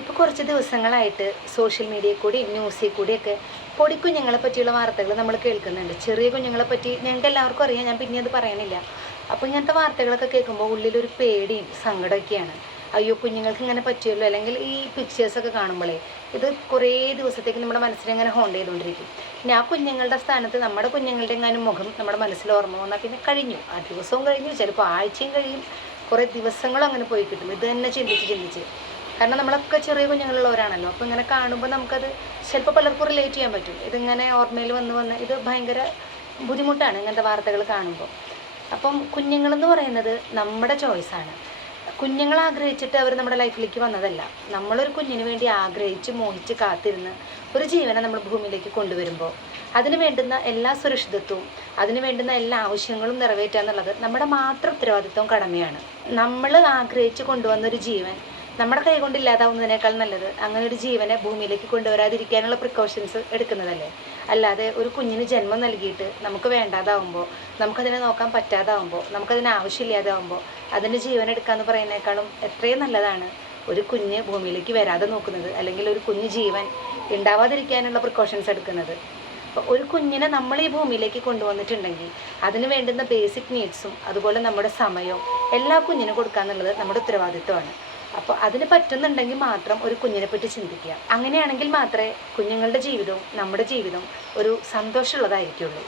ഇപ്പോൾ കുറച്ച് ദിവസങ്ങളായിട്ട് സോഷ്യൽ മീഡിയയിൽ കൂടി ന്യൂസിൽ കൂടിയൊക്കെ പൊടിക്കുഞ്ഞുങ്ങളെ പറ്റിയുള്ള വാർത്തകൾ നമ്മൾ കേൾക്കുന്നുണ്ട്. ചെറിയ കുഞ്ഞുങ്ങളെ പറ്റി ഞങ്ങൾക്ക് എല്ലാവർക്കും അറിയാം, ഞാൻ പിന്നെ അത് പറയണില്ല. അപ്പോൾ ഇങ്ങനത്തെ വാർത്തകളൊക്കെ കേൾക്കുമ്പോൾ ഉള്ളിലൊരു പേടിയും സങ്കടമൊക്കെയാണ്. അയ്യോ, കുഞ്ഞുങ്ങൾക്ക് ഇങ്ങനെ പറ്റുമല്ലോ, അല്ലെങ്കിൽ ഈ പിക്ചേഴ്സൊക്കെ കാണുമ്പോഴേ ഇത് കുറേ ദിവസത്തേക്ക് നമ്മുടെ മനസ്സിലിങ്ങനെ ഹോണ്ട് ചെയ്തുകൊണ്ടിരിക്കും. പിന്നെ ആ കുഞ്ഞുങ്ങളുടെ സ്ഥാനത്ത് നമ്മുടെ കുഞ്ഞുങ്ങളുടെ എങ്ങാനും മുഖം നമ്മുടെ മനസ്സിൽ ഓർമ്മ വന്നാൽ പിന്നെ കഴിഞ്ഞു. ആ ദിവസവും കഴിഞ്ഞു, ചിലപ്പോൾ ആഴ്ചയും കഴിയും, കുറേ ദിവസങ്ങളും അങ്ങനെ പോയി കിട്ടും. ഇത് തന്നെ ചിന്തിച്ച് കാരണം നമ്മളൊക്കെ ചെറിയ കുഞ്ഞുങ്ങളുള്ളവരാണല്ലോ. അപ്പോൾ ഇങ്ങനെ കാണുമ്പോൾ നമുക്കത് ചിലപ്പോൾ പലർക്കും റിലേറ്റ് ചെയ്യാൻ പറ്റും. ഇതിങ്ങനെ ഓർമ്മയിൽ വന്ന് ഇത് ഭയങ്കര ബുദ്ധിമുട്ടാണ് ഇങ്ങനത്തെ വാർത്തകൾ കാണുമ്പോൾ. അപ്പം കുഞ്ഞുങ്ങളെന്ന് പറയുന്നത് നമ്മുടെ ചോയ്സാണ്. കുഞ്ഞുങ്ങൾ ആഗ്രഹിച്ചിട്ട് അവർ നമ്മുടെ ലൈഫിലേക്ക് വന്നതല്ല. നമ്മളൊരു കുഞ്ഞിന് വേണ്ടി ആഗ്രഹിച്ച് മോഹിച്ച് കാത്തിരുന്ന് ഒരു ജീവനെ നമ്മൾ ഭൂമിയിലേക്ക് കൊണ്ടുവരുമ്പോൾ അതിന് വേണ്ടുന്ന എല്ലാ സുരക്ഷിതത്വവും അതിന് വേണ്ടുന്ന എല്ലാ ആവശ്യങ്ങളും നിറവേറ്റുക എന്നുള്ളത് നമ്മുടെ മാത്രം ഉത്തരവാദിത്വം, കടമയാണ്. നമ്മൾ ആഗ്രഹിച്ച് കൊണ്ടുവന്നൊരു ജീവൻ നമ്മുടെ കൈ കൊണ്ട് ഇല്ലാതാവുന്നതിനേക്കാൾ നല്ലത് അങ്ങനെ ഒരു ജീവനെ ഭൂമിയിലേക്ക് കൊണ്ടുവരാതിരിക്കാനുള്ള പ്രിക്കോഷൻസ് എടുക്കുന്നതല്ലേ. അല്ലാതെ ഒരു കുഞ്ഞിന് ജന്മം നൽകിയിട്ട് നമുക്ക് വേണ്ടാതാവുമ്പോൾ, നമുക്കതിനെ നോക്കാൻ പറ്റാതാവുമ്പോൾ, നമുക്കതിന് ആവശ്യമില്ലാതാവുമ്പോൾ അതിൻ്റെ ജീവൻ എടുക്കാമെന്ന് പറയുന്നതിനേക്കാളും എത്രയും നല്ലതാണ് ഒരു കുഞ്ഞ് ഭൂമിയിലേക്ക് വരാതെ നോക്കുന്നത്, അല്ലെങ്കിൽ ഒരു കുഞ്ഞ് ജീവൻ ഉണ്ടാവാതിരിക്കാനുള്ള പ്രിക്കോഷൻസ് എടുക്കുന്നത്. അപ്പോൾ ഒരു കുഞ്ഞിനെ നമ്മൾ ഈ ഭൂമിയിലേക്ക് കൊണ്ടുവന്നിട്ടുണ്ടെങ്കിൽ അതിന് വേണ്ടുന്ന ബേസിക് നീഡ്സും അതുപോലെ നമ്മുടെ സമയവും എല്ലാ കുഞ്ഞിനും കൊടുക്കുക എന്നുള്ളത് നമ്മുടെ ഉത്തരവാദിത്വമാണ്. അപ്പോൾ അതിന് പറ്റുന്നുണ്ടെങ്കിൽ മാത്രം ഒരു കുഞ്ഞിനെ പറ്റി ചിന്തിക്കുക. അങ്ങനെയാണെങ്കിൽ മാത്രമേ കുഞ്ഞുങ്ങളുടെ ജീവിതവും നമ്മുടെ ജീവിതവും ഒരു സന്തോഷമുള്ളതായിരിക്കുള്ളൂ.